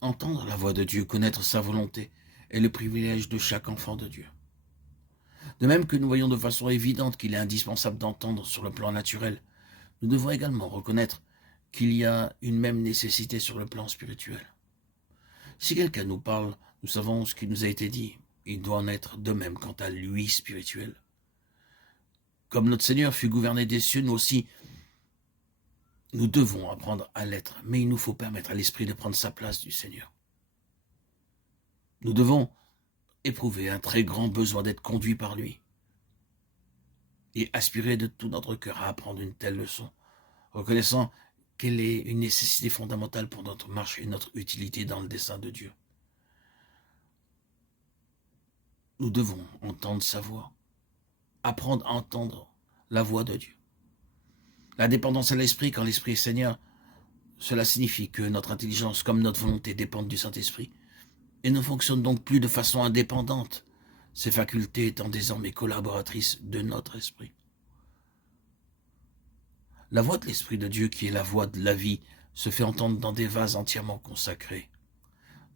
Entendre la voix de Dieu, connaître sa volonté, est le privilège de chaque enfant de Dieu. De même que nous voyons de façon évidente qu'il est indispensable d'entendre sur le plan naturel, nous devons également reconnaître qu'il y a une même nécessité sur le plan spirituel. Si quelqu'un nous parle, nous savons ce qui nous a été dit. Il doit en être de même quant à lui spirituel. Comme notre Seigneur fut gouverné des cieux, nous aussi, nous devons apprendre à l'être, mais il nous faut permettre à l'Esprit de prendre sa place du Seigneur. Nous devons éprouver un très grand besoin d'être conduits par lui et aspirer de tout notre cœur à apprendre une telle leçon, reconnaissant qu'elle est une nécessité fondamentale pour notre marche et notre utilité dans le dessein de Dieu. Nous devons entendre sa voix, apprendre à entendre la voix de Dieu. La dépendance à l'Esprit, quand l'Esprit est Seigneur, cela signifie que notre intelligence comme notre volonté dépendent du Saint-Esprit et ne fonctionnent donc plus de façon indépendante, ces facultés étant désormais collaboratrices de notre esprit. La voix de l'Esprit de Dieu, qui est la voix de la vie, se fait entendre dans des vases entièrement consacrés.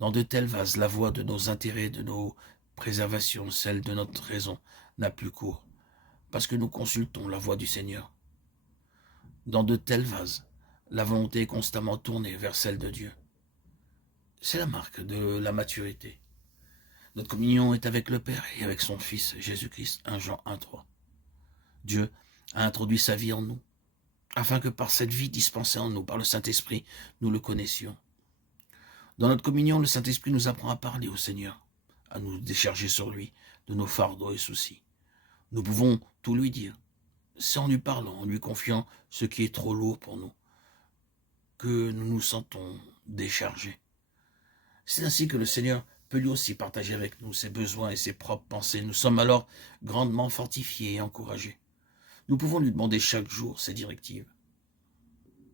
Dans de tels vases, la voix de nos intérêts, de nos préservations, celle de notre raison, n'a plus cours, parce que nous consultons la voix du Seigneur. Dans de tels vases, la volonté est constamment tournée vers celle de Dieu. C'est la marque de la maturité. Notre communion est avec le Père et avec son Fils, Jésus-Christ, 1 Jean 1,3. Dieu a introduit sa vie en nous, afin que par cette vie dispensée en nous, par le Saint-Esprit, nous le connaissions. Dans notre communion, le Saint-Esprit nous apprend à parler au Seigneur, à nous décharger sur lui de nos fardeaux et soucis. Nous pouvons tout lui dire. C'est en lui parlant, en lui confiant ce qui est trop lourd pour nous, que nous nous sentons déchargés. C'est ainsi que le Seigneur peut lui aussi partager avec nous ses besoins et ses propres pensées. Nous sommes alors grandement fortifiés et encouragés. Nous pouvons lui demander chaque jour ses directives,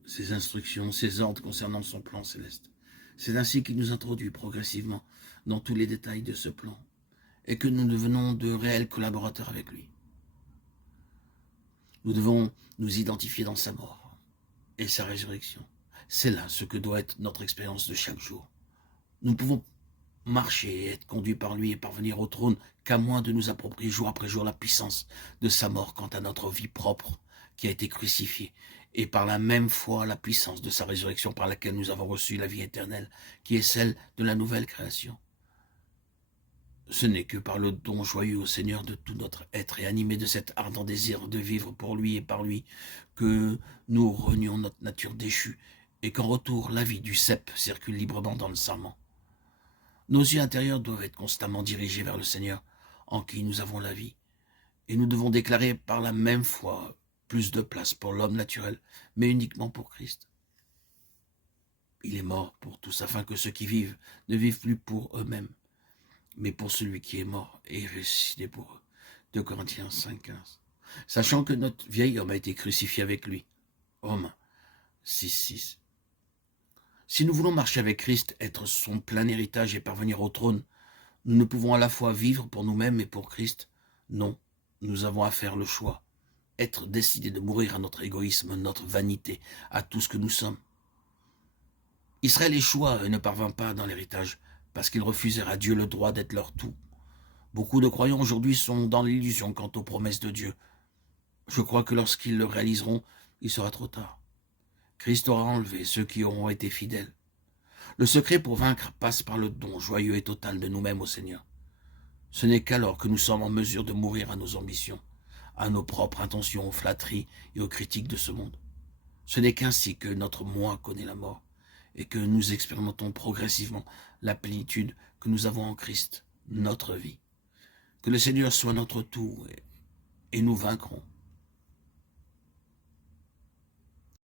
ses instructions, ses ordres concernant son plan céleste. C'est ainsi qu'il nous introduit progressivement dans tous les détails de ce plan et que nous devenons de réels collaborateurs avec lui. Nous devons nous identifier dans sa mort et sa résurrection. C'est là ce que doit être notre expérience de chaque jour. Nous ne pouvons marcher et être conduits par lui et parvenir au trône qu'à moins de nous approprier jour après jour la puissance de sa mort quant à notre vie propre qui a été crucifiée, et par la même foi la puissance de sa résurrection par laquelle nous avons reçu la vie éternelle, qui est celle de la nouvelle création. Ce n'est que par le don joyeux au Seigneur de tout notre être et animé de cet ardent désir de vivre pour lui et par lui que nous renions notre nature déchue et qu'en retour la vie du cep circule librement dans le sarment. Nos yeux intérieurs doivent être constamment dirigés vers le Seigneur en qui nous avons la vie et nous devons déclarer par la même foi plus de place pour l'homme naturel, mais uniquement pour Christ. Il est mort pour tous afin que ceux qui vivent ne vivent plus pour eux-mêmes, mais pour celui qui est mort et ressuscité pour eux. 2 Corinthiens 5,15. Sachant que notre vieil homme a été crucifié avec lui. Romains 6,6. Si nous voulons marcher avec Christ, être son plein héritage et parvenir au trône, nous ne pouvons à la fois vivre pour nous-mêmes et pour Christ. Non, nous avons à faire le choix. Être décidé de mourir à notre égoïsme, notre vanité, à tout ce que nous sommes. Israël échoua et ne parvint pas dans l'héritage, parce qu'ils refusèrent à Dieu le droit d'être leur tout. Beaucoup de croyants aujourd'hui sont dans l'illusion quant aux promesses de Dieu. Je crois que lorsqu'ils le réaliseront, il sera trop tard. Christ aura enlevé ceux qui auront été fidèles. Le secret pour vaincre passe par le don joyeux et total de nous-mêmes au Seigneur. Ce n'est qu'alors que nous sommes en mesure de mourir à nos ambitions, à nos propres intentions, aux flatteries et aux critiques de ce monde. Ce n'est qu'ainsi que notre moi connaît la mort et que nous expérimentons progressivement la plénitude que nous avons en Christ, notre vie. Que le Seigneur soit notre tout et nous vaincrons.